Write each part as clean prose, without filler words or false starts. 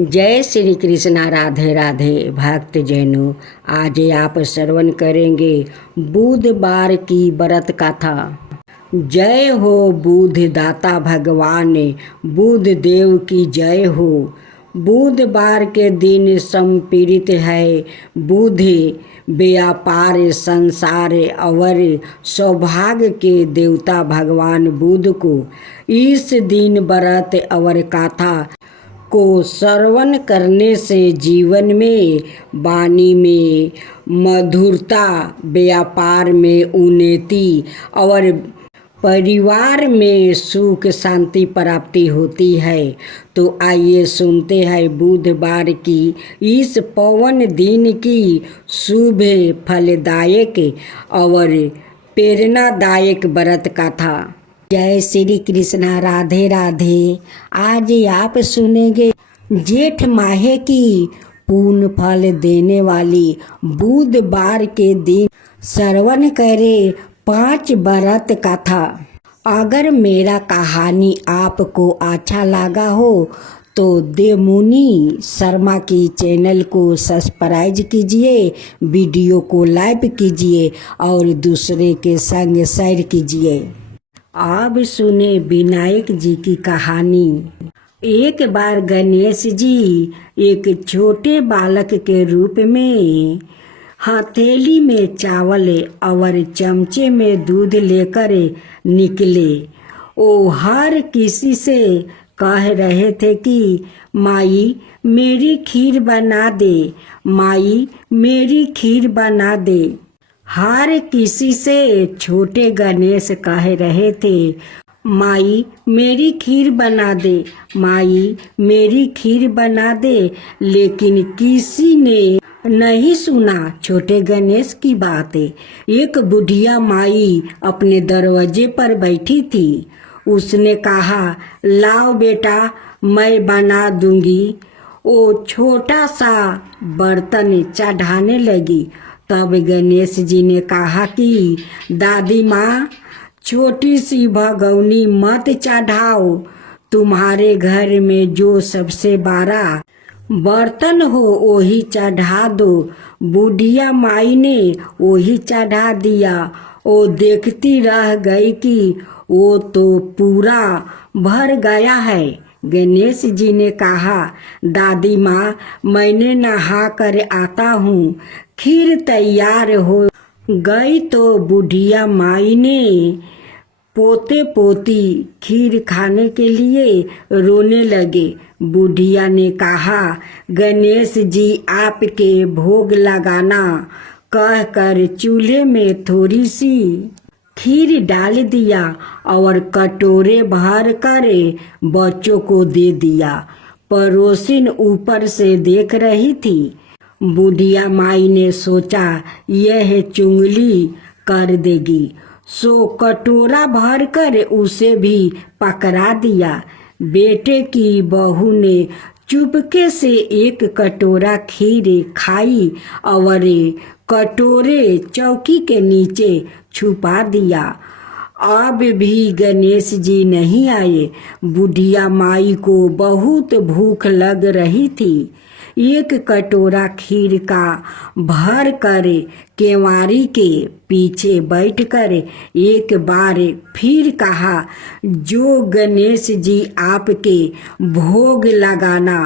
जय श्री कृष्णा। राधे राधे भक्त जैनो। आज आप श्रवण करेंगे बुधवार की व्रत कथा। जय हो बुध दाता भगवान, बुध देव की जय हो। बुधवार के दिन समर्पित है बुध व्यापार संसार और सौभाग्य के देवता भगवान बुध को। इस दिन व्रत और कथा को श्रवण करने से जीवन में वाणी में मधुरता, व्यापार में उन्नति और परिवार में सुख शांति प्राप्ति होती है। तो आइए सुनते हैं बुधवार की इस पावन दिन की शुभ फलदायक और प्रेरणादायक व्रत कथा। जय श्री कृष्णा। राधे राधे। आज आप सुनेंगे जेठ माह की पूर्ण फल देने वाली बुधवार के दिन श्रवण करे 5 व्रत कथा। अगर मेरा कहानी आपको अच्छा लगा हो तो देवमुनि शर्मा की चैनल को सब्सक्राइब कीजिए, वीडियो को लाइक कीजिए और दूसरे के संग शेयर कीजिए। अब सुने विनायक जी की कहानी। एक बार गणेश जी एक छोटे बालक के रूप में हथेली में चावल और चमचे में दूध लेकर निकले। वो हर किसी से कह रहे थे कि माई मेरी खीर बना दे, माई मेरी खीर बना दे। हर किसी से छोटे गणेश कह रहे थे माई मेरी खीर बना दे, माई मेरी खीर बना दे। लेकिन किसी ने नहीं सुना छोटे गणेश की बातें। एक बुढ़िया माई अपने दरवाजे पर बैठी थी। उसने कहा लाओ बेटा मैं बना दूंगी। वो छोटा सा बर्तन चढ़ाने लगी। तब गणेश जी ने कहा कि दादी माँ छोटी सी भगौनी मत चढ़ाओ, तुम्हारे घर में जो सबसे बड़ा बर्तन हो वही चढ़ा दो। बुढ़िया माई ने वही चढ़ा दिया। वो देखती रह गई कि वो तो पूरा भर गया है। गणेश जी ने कहा दादी माँ मैंने नहा कर आता हूँ, खीर तैयार हो गई। तो बुढ़िया माई ने पोते पोती खीर खाने के लिए रोने लगे। बुढ़िया ने कहा गणेश जी आपके भोग लगाना कहकर चूल्हे में थोड़ी सी खीर डाल दिया और कटोरे भर कर बच्चों को दे दिया। पड़ोसिन ऊपर से देख रही थी। बुढ़िया माई ने सोचा यह चुंगली कर देगी, सो कटोरा भर कर उसे भी पकड़ा दिया। बेटे की बहू ने चुपके से एक कटोरा खीर खाई और कटोरे चौकी के नीचे छुपा दिया। अब भी गणेश जी नहीं आए। बुढ़िया माई को बहुत भूख लग रही थी। एक कटोरा खीर का भर कर केवाड़ी के पीछे बैठकर एक बार फिर कहा जो गणेश जी आपके भोग लगाना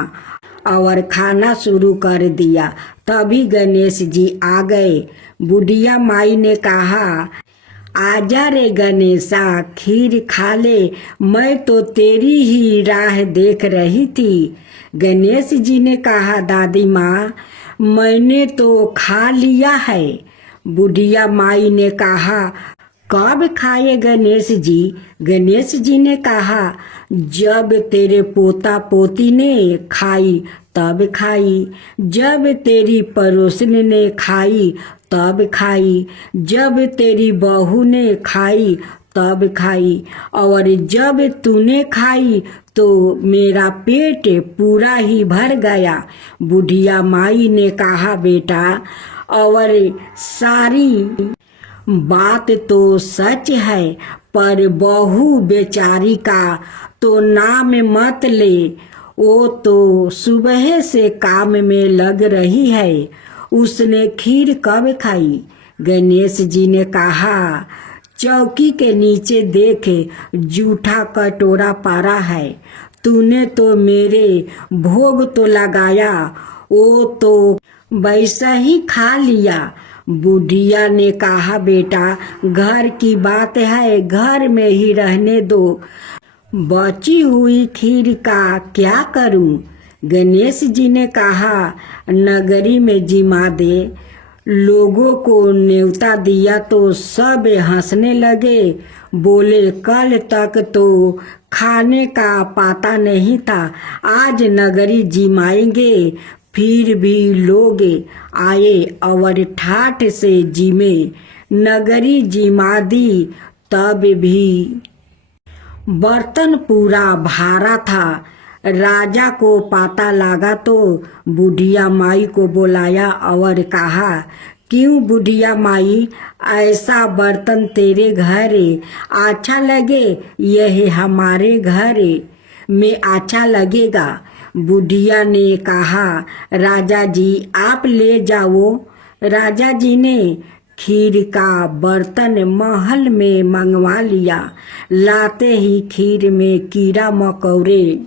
और खाना शुरू कर दिया। तभी गणेश जी आ गए। बुढ़िया माई ने कहा आजा रे गणेशा खीर खा ले, मैं तो तेरी ही राह देख रही थी। गणेश जी ने कहा दादी माँ मैंने तो खा लिया है। बुढ़िया माई ने कहा कब खाए गणेश जी? गणेश जी ने कहा जब तेरे पोता पोती ने खाई तब खाई, जब तेरी पड़ोसन ने खाई तब खाई, जब तेरी बहू ने खाई तब खाई, और जब तूने खाई तो मेरा पेट पूरा ही भर गया। बुढ़िया माई ने कहा बेटा और सारी बात तो सच है, पर बहू बेचारी का तो नाम मत ले। वो तो सुबह से काम में लग रही है, उसने खीर कब खाई? गणेश जी ने कहा, चौकी के नीचे देखे जूठा कटोरा पड़ा है, तूने तो मेरे भोग तो लगाया, वो तो वैसा ही खा लिया। बुढ़िया ने कहा, बेटा घर की बात है, घर में ही रहने दो, बची हुई खीर का क्या करूं? गणेश जी ने कहा, नगरी में जिमा दे। लोगों को न्योता दिया तो सब हंसने लगे, बोले कल तक तो खाने का पता नहीं था, आज नगरी जिमाएंगे। फिर भी लोग आए और ठाठ से जिमे, नगरी जिमा दी। तब भी बर्तन पूरा भारा था। राजा को पता लगा तो बुढ़िया माई को बुलाया और कहा, क्यों बुढ़िया माई, ऐसा बर्तन तेरे घर अच्छा लगे? यह हमारे घर में अच्छा लगेगा। बुढ़िया ने कहा, राजा जी आप ले जाओ। राजा जी ने खीर का बर्तन महल में मंगवा लिया। लाते ही खीर में कीड़ा मकोड़े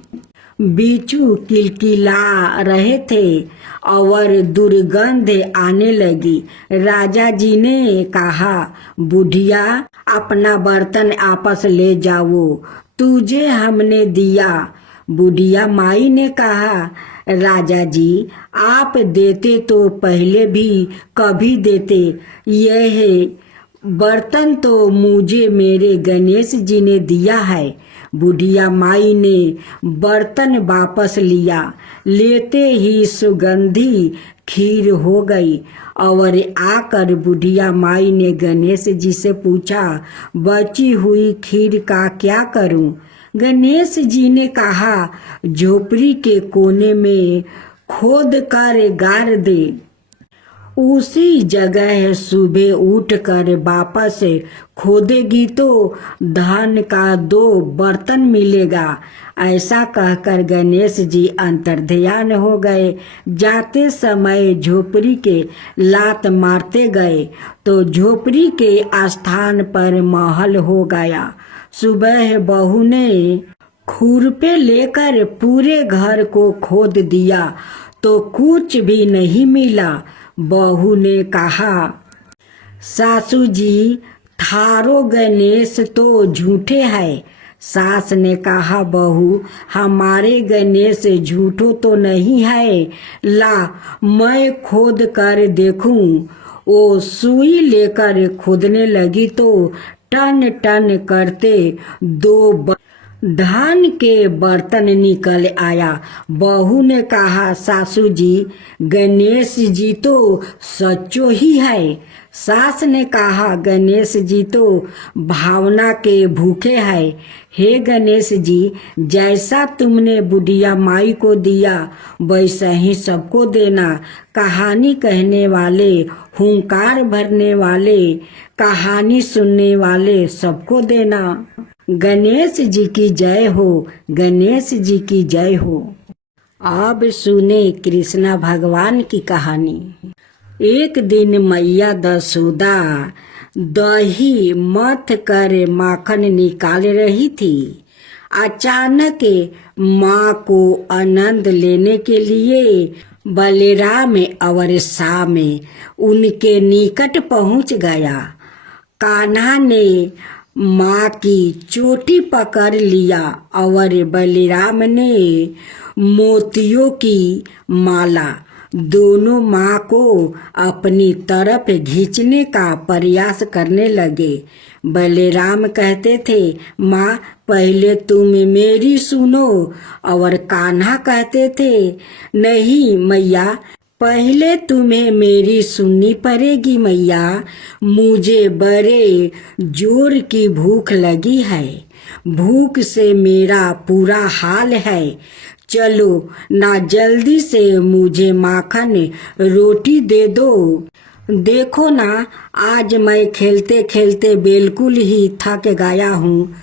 बिच्छू किलकिला रहे थे और दुर्गंध आने लगी। राजा जी ने कहा, बुढ़िया अपना बर्तन आपस ले जाओ, तुझे हमने दिया। बुढ़िया माई ने कहा, राजा जी आप देते तो पहले भी कभी देते, यह बर्तन तो मुझे मेरे गणेश जी ने दिया है। बुढ़िया माई ने बर्तन वापस लिया, लेते ही सुगंधी खीर हो गई और आकर बुढ़िया माई ने गणेश जी से पूछा, बची हुई खीर का क्या करूं? गणेश जी ने कहा, झोपड़ी के कोने में खोद कर गाड़ दे, उसी जगह सुबह उठकर वापस खोदेगी तो धान का 2 बर्तन मिलेगा। ऐसा कहकर गणेश जी अंतर्ध्यान हो गए। जाते समय झोपड़ी के लात मारते गए तो झोपड़ी के स्थान पर महल हो गया। सुबह बहू ने खुरपे लेकर पूरे घर को खोद दिया तो कुछ भी नहीं मिला। बहू ने कहा, सासू जी थारो गणेश तो झूठे है। सास ने कहा, बहू हमारे गणेश झूठो तो नहीं है, ला मैं खोद कर देखूं। वो सुई लेकर खोदने लगी तो टन टन करते 2 धान के बर्तन निकल आया। बहू ने कहा, सासू जी गणेश जी तो सच्चो ही है। सास ने कहा, गणेश जी तो भावना के भूखे हैं। हे गणेश जी, जैसा तुमने बुढ़िया माई को दिया वैसा ही सबको देना। कहानी कहने वाले, हुंकार भरने वाले, कहानी सुनने वाले सबको देना। गणेश जी की जय हो, गणेश जी की जय हो। अब सुने कृष्णा भगवान की कहानी। एक दिन मैया दशोदा दही मथ कर माखन निकाल रही थी। अचानक माँ को आनंद लेने के लिए बलराम और श्याम उनके निकट पहुँच गया। कान्हा ने माँ की चोटी पकड़ लिया और बलराम ने मोतियों की माला। दोनों माँ को अपनी तरफ खींचने का प्रयास करने लगे। बलराम कहते थे, माँ पहले तुम मेरी सुनो, और कान्हा कहते थे, नहीं मैया पहले तुम्हें मेरी सुननी पड़ेगी मैया, मुझे बड़े जोर की भूख लगी है, भूख से मेरा पूरा हाल है। चलो ना जल्दी से मुझे माखन रोटी दे दो। देखो ना आज मैं खेलते खेलते बिल्कुल ही थक गया हूँ।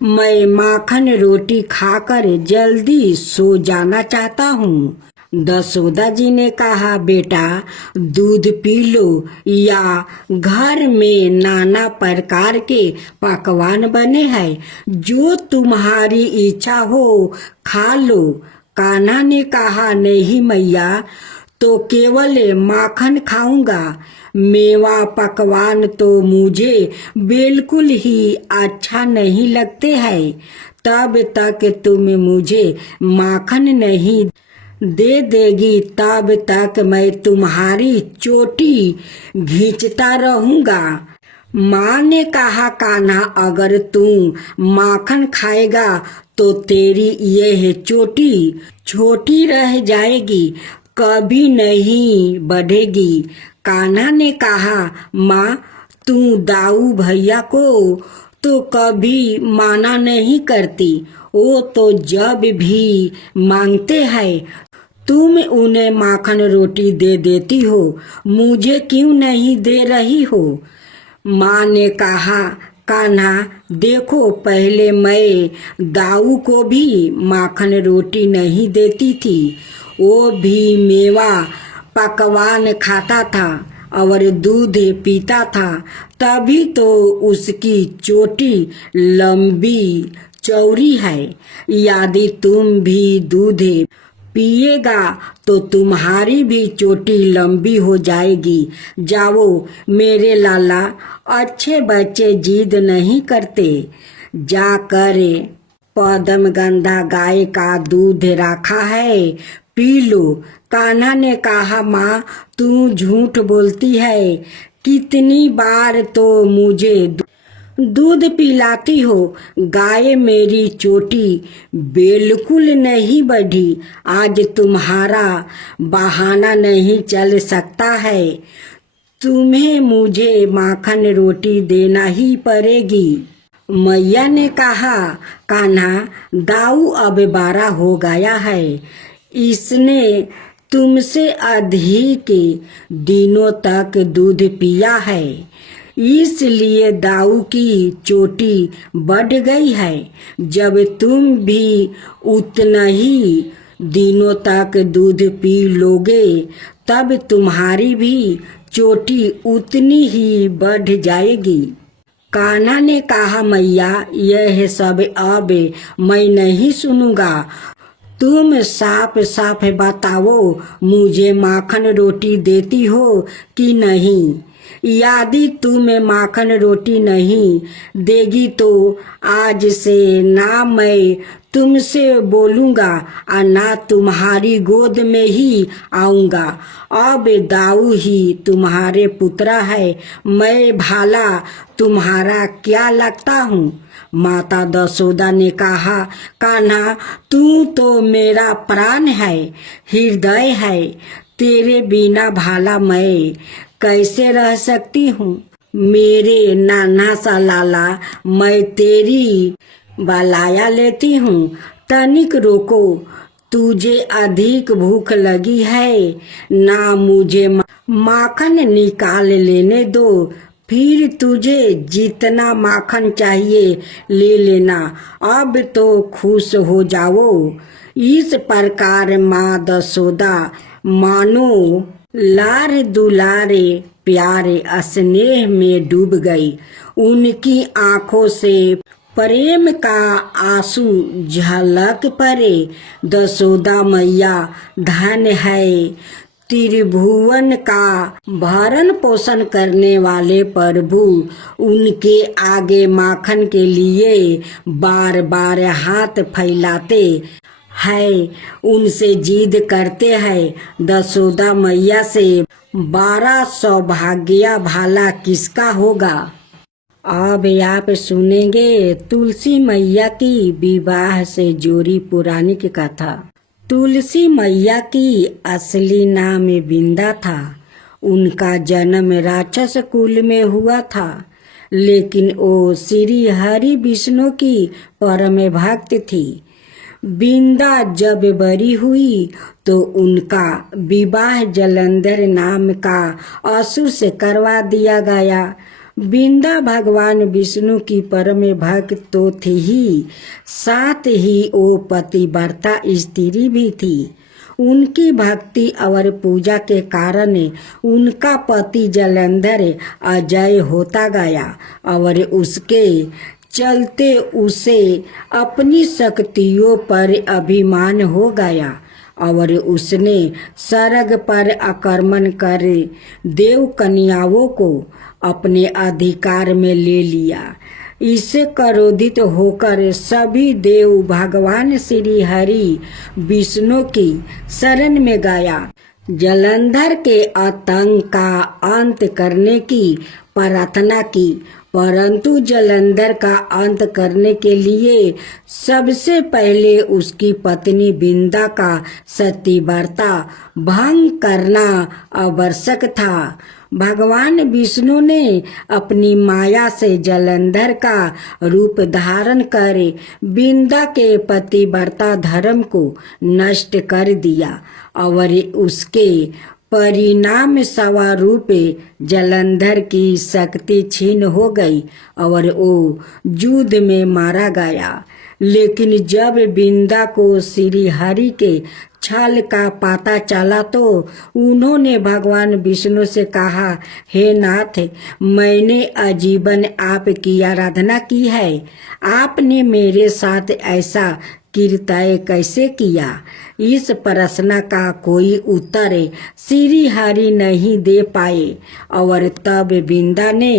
मैं माखन रोटी खाकर जल्दी सो जाना चाहता हूँ। दसोदा जी ने कहा, बेटा दूध पी लो या घर में नाना प्रकार के पकवान बने हैं, जो तुम्हारी इच्छा हो खा लो। कान्हा ने कहा, नहीं मैया, तो केवल माखन खाऊंगा। मेवा पकवान तो मुझे बिल्कुल ही अच्छा नहीं लगते हैं। तब तक तुम मुझे माखन नहीं दे देगी तब तक मैं तुम्हारी चोटी खींचता रहूंगा। माँ ने कहा, कान्हा अगर तू माखन खाएगा तो तेरी यह चोटी छोटी रह जाएगी, कभी नहीं बढ़ेगी। कान्हा ने कहा, माँ तू दाऊ भैया को तो कभी माना नहीं करती, वो तो जब भी मांगते हैं तुम उन्हें माखन रोटी दे देती हो, मुझे क्यों नहीं दे रही हो। माँ ने कहा, कान्हा देखो, पहले मैं दाऊ को भी माखन रोटी नहीं देती थी, वो भी मेवा पकवान खाता था और दूध पीता था, तभी तो उसकी चोटी लंबी चौड़ी है। यदि तुम भी दूध पिएगा तो तुम्हारी भी चोटी लंबी हो जाएगी। जाओ मेरे लाला, अच्छे बच्चे जिद नहीं करते, जाकर पद्म गंधा गाय का दूध रखा है, पी लो। कान्हा ने कहा, माँ तू झूठ बोलती है, कितनी बार तो मुझे दूध पिलाती हो, गाय मेरी चोटी बिल्कुल नहीं बढ़ी। आज तुम्हारा बहाना नहीं चल सकता है, तुम्हें मुझे माखन रोटी देना ही पड़ेगी। मैया ने कहा, कान्हा दाऊ अब 12 हो गया है, इसने तुमसे अधिक दिनों तक दूध पिया है, इसलिए दाऊ की चोटी बढ़ गई है। जब तुम भी उतना ही दिनों तक दूध पी लोगे तब तुम्हारी भी चोटी उतनी ही बढ़ जाएगी। कान्हा ने कहा, मैया यह सब अब मैं नहीं सुनूंगा, तुम साफ साफ बताओ, मुझे माखन रोटी देती हो कि नहीं। यदि तुम्हें माखन रोटी नहीं देगी तो आज से ना मैं तुमसे बोलूँगा और ना तुम्हारी गोद में ही आऊँगा। अब दाऊ ही तुम्हारे पुत्र है, मैं भाला तुम्हारा क्या लगता हूँ। माता दसोदा ने कहा, कान्हा तू तो मेरा प्राण है, हृदय है, तेरे बिना भाला मैं कैसे रह सकती हूँ। मेरे नाना सा लाला, मैं तेरी बलाया लेती हूँ, तनिक रोको, तुझे अधिक भूख लगी है ना, मुझे माखन निकाल लेने दो, फिर तुझे जितना माखन चाहिए ले लेना, अब तो खुश हो जाओ। इस प्रकार माँ दसोदा मानो लार दुलारे प्यारे स्नेह में डूब गई। उनकी आंखों से प्रेम का आंसू झलक पड़े। दसोदा मैया धन है, त्रिभुवन का भरण पोषण करने वाले प्रभु उनके आगे माखन के लिए बार बार हाथ फैलाते हैं, उनसे जिद करते हैं। दसोदा मैया से 12 सौभाग्य भाला किसका होगा। अब आप सुनेंगे तुलसी मैया की विवाह से जुड़ी पौराणिक कथा। तुलसी मैया की असली नाम बिंदा था। उनका जन्म राक्षस कुल में हुआ था, लेकिन वो श्री हरि विष्णु की परम भक्त थी। बिंदा जब बड़ी हुई तो उनका विवाह जलंधर नाम का असुर से करवा दिया गया। बिंदा भगवान विष्णु की परम भक्त तो थी ही, साथ ही वो पतिव्रता स्त्री भी थी। उनकी भक्ति और पूजा के कारण उनका पति जलंधर अजय होता गया और उसके चलते उसे अपनी शक्तियों पर अभिमान हो गया और उसने स्वर्ग पर आक्रमण कर देव कन्याओं को अपने अधिकार में ले लिया। इससे क्रोधित होकर सभी देव भगवान श्री हरि विष्णु की शरण में गया। जलंधर के आतंक का अंत करने की प्रार्थना की, परंतु जलंधर का अंत करने के लिए सबसे पहले उसकी पत्नी बिंदा का सतीव्रता भंग करना आवश्यक था। भगवान विष्णु ने अपनी माया से जलंधर का रूप धारण कर बिंदा के पतिव्रता धर्म को नष्ट कर दिया और उसके परिणाम स्वरूप जलंधर की शक्ति छीन हो गई और वो युद्ध में मारा गया। लेकिन जब बिंदा को श्री हरि के छल का पता चला तो उन्होंने भगवान विष्णु से कहा, हे नाथ, मैंने आजीवन आपकी आराधना की है, आपने मेरे साथ ऐसा कृत्य कैसे किया? इस प्रश्न का कोई उत्तर श्री हरि नहीं दे पाए और तब बिंदा ने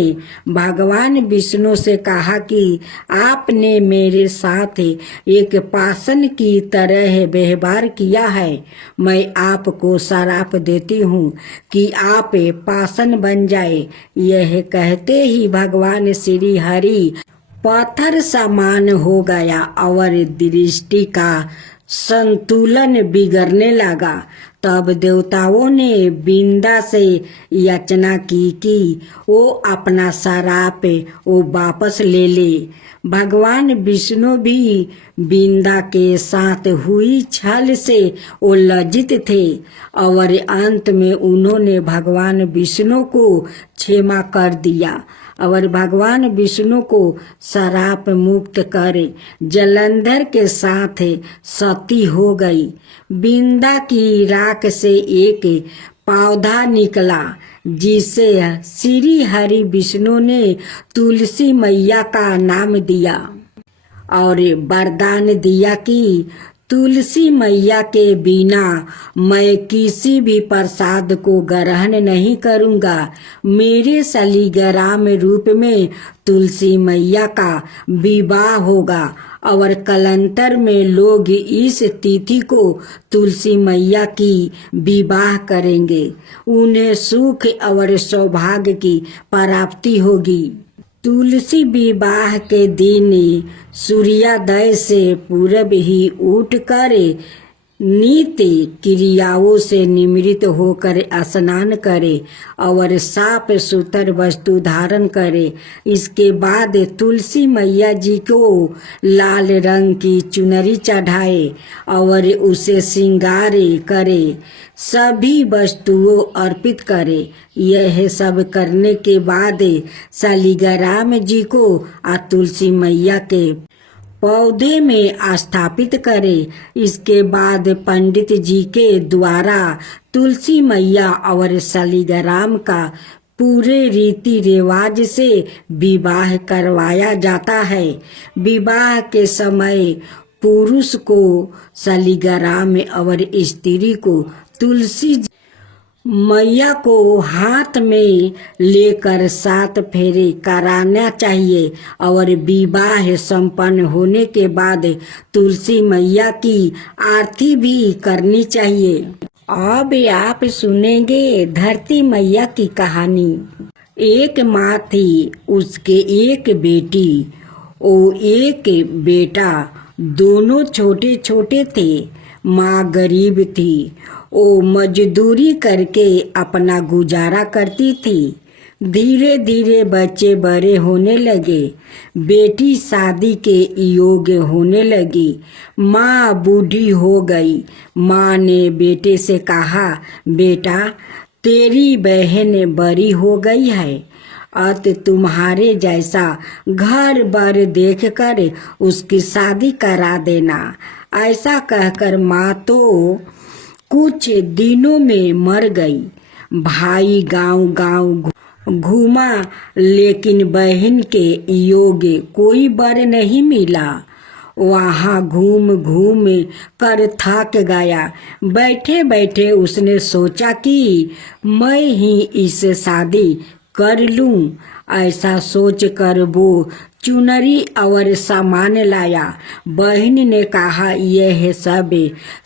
भगवान विष्णु से कहा कि आपने मेरे साथ एक पाषाण की तरह व्यवहार किया है। मैं आपको श्राप देती हूँ कि आप पाषाण बन जाए। यह कहते ही भगवान श्री हरि पत्थर समान हो गया और दृष्टि का संतुलन बिगड़ने लगा। तब देवताओं ने बिंदा से याचना की कि वो अपना श्राप वो वापस ले ले। भगवान विष्णु भी बिंदा के साथ हुई छल से वो लज्जित थे और अंत में उन्होंने भगवान विष्णु को क्षमा कर दिया और भगवान विष्णु को श्राप मुक्त कर जलंधर के साथ सती हो गई। बिंदा की राख से एक पौधा निकला जिसे श्री हरि विष्णु ने तुलसी मैया का नाम दिया और वरदान दिया कि तुलसी मैया के बिना मैं किसी भी प्रसाद को ग्रहण नहीं करूँगा। मेरे शालिग्राम रूप में तुलसी मैया का विवाह होगा और कालांतर में लोग इस तिथि को तुलसी मैया की विवाह करेंगे। उन्हें सुख और सौभाग्य की प्राप्ति होगी। तुलसी विवाह के दिन सूर्योदय से पूर्व ही उठकर नित्य क्रियाओं से निवृत्त होकर स्नान करे और साफ सुथर वस्तु धारण करे। इसके बाद तुलसी मैया जी को लाल रंग की चुनरी चढ़ाए और उसे श्रृंगार करे, सभी वस्तुओं अर्पित करे। यह सब करने के बाद शालिग्राम जी को तुलसी मैया के पौधे में स्थापित करे। इसके बाद पंडित जी के द्वारा तुलसी मैया और शालिग्राम का पूरे रीति रिवाज से विवाह करवाया जाता है। विवाह के समय पुरुष को शालिग्राम और स्त्री को तुलसी मैया को हाथ में लेकर 7 फेरे कराना चाहिए और विवाह संपन्न होने के बाद तुलसी मैया की आरती भी करनी चाहिए। अब आप सुनेंगे धरती मैया की कहानी। एक माँ थी, उसके एक बेटी और एक बेटा, दोनों छोटे छोटे थे। माँ गरीब थी, वो मजदूरी करके अपना गुजारा करती थी। धीरे धीरे बच्चे बड़े होने लगे, बेटी शादी के योग्य होने लगी। माँ बूढ़ी हो गई। माँ ने बेटे से कहा, बेटा तेरी बहन बड़ी हो गई है, अत तुम्हारे जैसा घर बर देख कर उसकी शादी करा देना। ऐसा कहकर माँ तो कुछ दिनों में मर गई। भाई गांव गांव घूमा लेकिन बहन के योग्य कोई बर नहीं मिला। वहाँ घूम घूम कर थक गया। बैठे बैठे उसने सोचा कि मैं ही इससे शादी कर लूं। ऐसा सोच कर वो चुनरी और सामान लाया। बहन ने कहा, यह सब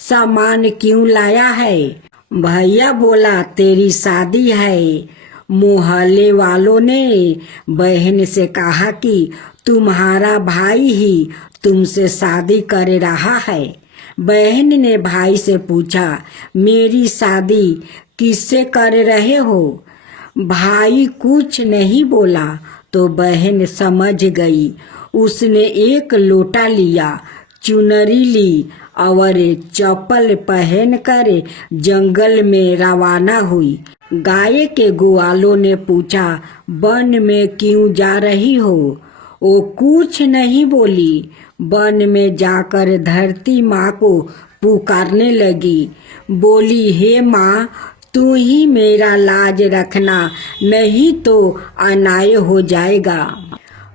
सामान क्यों लाया है? भैया बोला, तेरी शादी है। मोहल्ले वालों ने बहन से कहा कि तुम्हारा भाई ही तुमसे शादी कर रहा है। बहन ने भाई से पूछा, मेरी शादी किससे कर रहे हो? भाई कुछ नहीं बोला तो बहन समझ गई। उसने एक लोटा लिया, चुनरी ली और चप्पल पहनकर जंगल में रवाना हुई। गाय के ग्वालों ने पूछा, वन में क्यों जा रही हो? वो कुछ नहीं बोली। वन में जाकर धरती माँ को पुकारने लगी। बोली, हे माँ, तू ही मेरा लाज रखना, नहीं तो अन्याय हो जाएगा।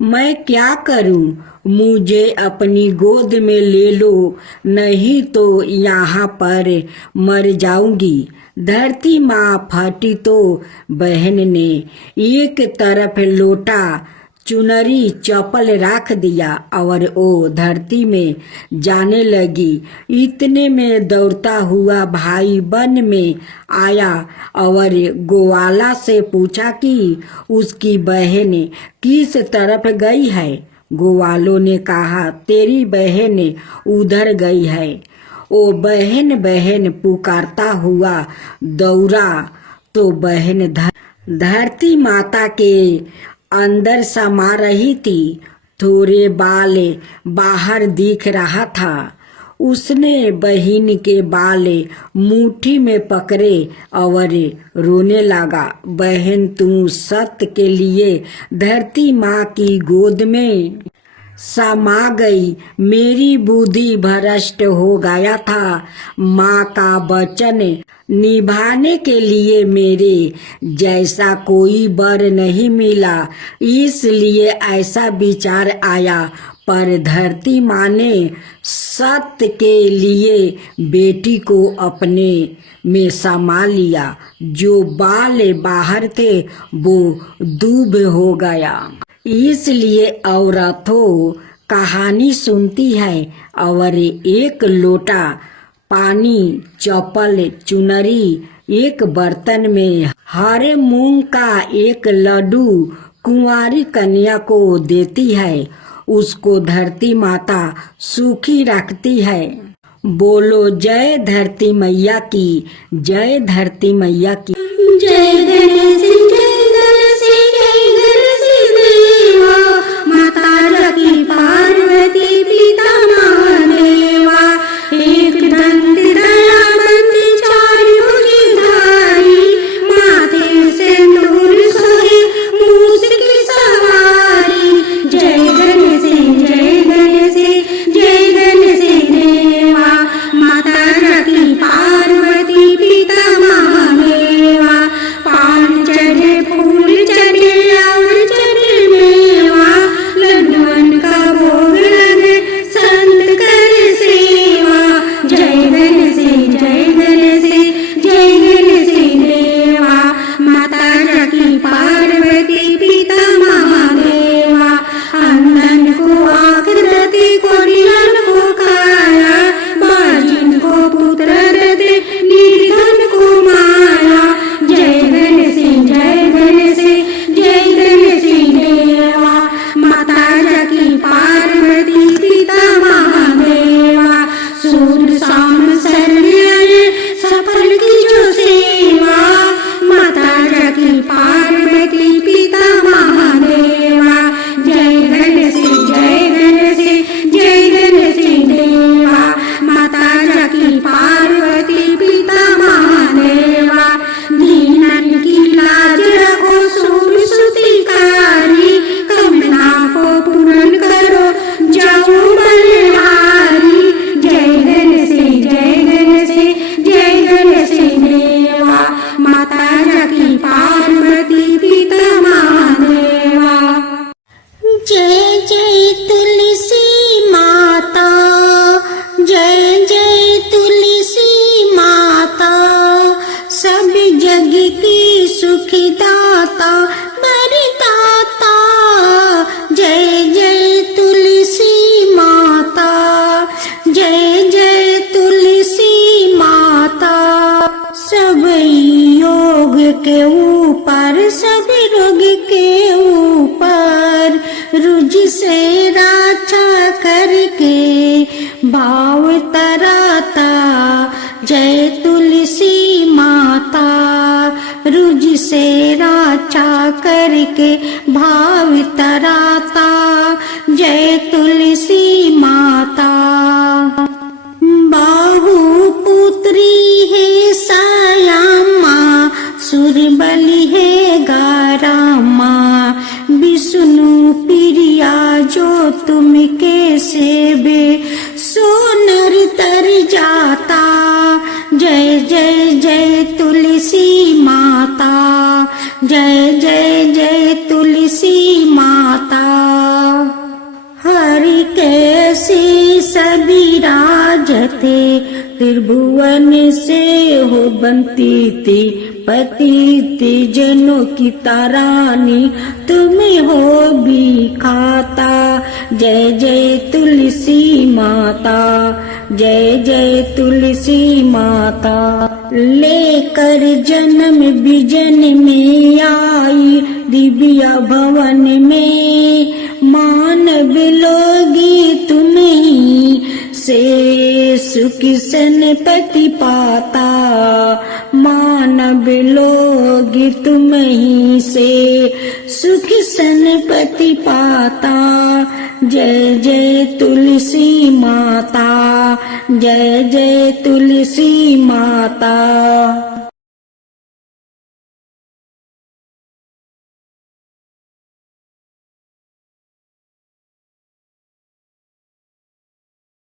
मैं क्या करूं? मुझे अपनी गोद में ले लो, नहीं तो यहाँ पर मर जाऊंगी। धरती माँ फटी तो बहन ने एक तरफ लोटा, चुनरी, चप्पल रख दिया और वो धरती में जाने लगी। इतने में दौड़ता हुआ भाई वन में आया और ग्वाला से पूछा कि उसकी बहन किस तरफ गई है। ग्वालों ने कहा, तेरी बहन उधर गई है। वो बहन बहन पुकारता हुआ दौड़ा तो बहन धरती माता के अंदर समा रही थी। थोड़े बाल बाहर दिख रहा था। उसने बहन के बाल मुट्ठी में पकड़े और रोने लगा। बहन, तू सत्य के लिए धरती माँ की गोद में समा गई। मेरी बुद्धि भ्रष्ट हो गया था। माँ का वचन निभाने के लिए मेरे जैसा कोई वर नहीं मिला, इसलिए ऐसा विचार आया। पर धरती माँ ने सत्य के लिए बेटी को अपने में समा लिया। जो बाल बाहर थे वो दूब हो गया। इसलिए औरतों कहानी सुनती है और एक लोटा पानी, चप्पल, चुनरी एक बर्तन में हरे मूंग का एक लड्डू कुंवारी कन्या को देती है। उसको धरती माता सुखी रखती है। बोलो जय धरती मैया की, जय धरती मैया की। जय गणेश जय गणेश जय गणेश देवा, माता रखी पार्वती पिता महादेवा। एक दंत दयावंत चार भुजधारी, माथे सिंदूर सोहे मूस की सवारी। जय गणेश जय गणेश जय गणेश देवा, माता रखी पार्वती पिता महादेवा। पांचल माता। बाहु पुत्री है सयामा, सुरबली है गारामा। विष्णु प्रिया जो तुम के सेवे, सोनर तर जाता। जय जय जय तुलसी माता, जय जय जय तुलसी माता। हरि कैसे सभी राजते, त्रिभुवन से हो बनती थी। पतिति जनों की तारानी, तुम्हें हो भी खाता। जय जय तुलसी माता, जय जय तुलसी माता। लेकर जन्म बिजन में आई, दिव्या भवन में। मानव लोगी तुम ही से, सुख सनपति पाता। मानव लोगी तुम ही से, सुख सनपति पाता। जय जय तुलसी माता, जय जय तुलसी माता।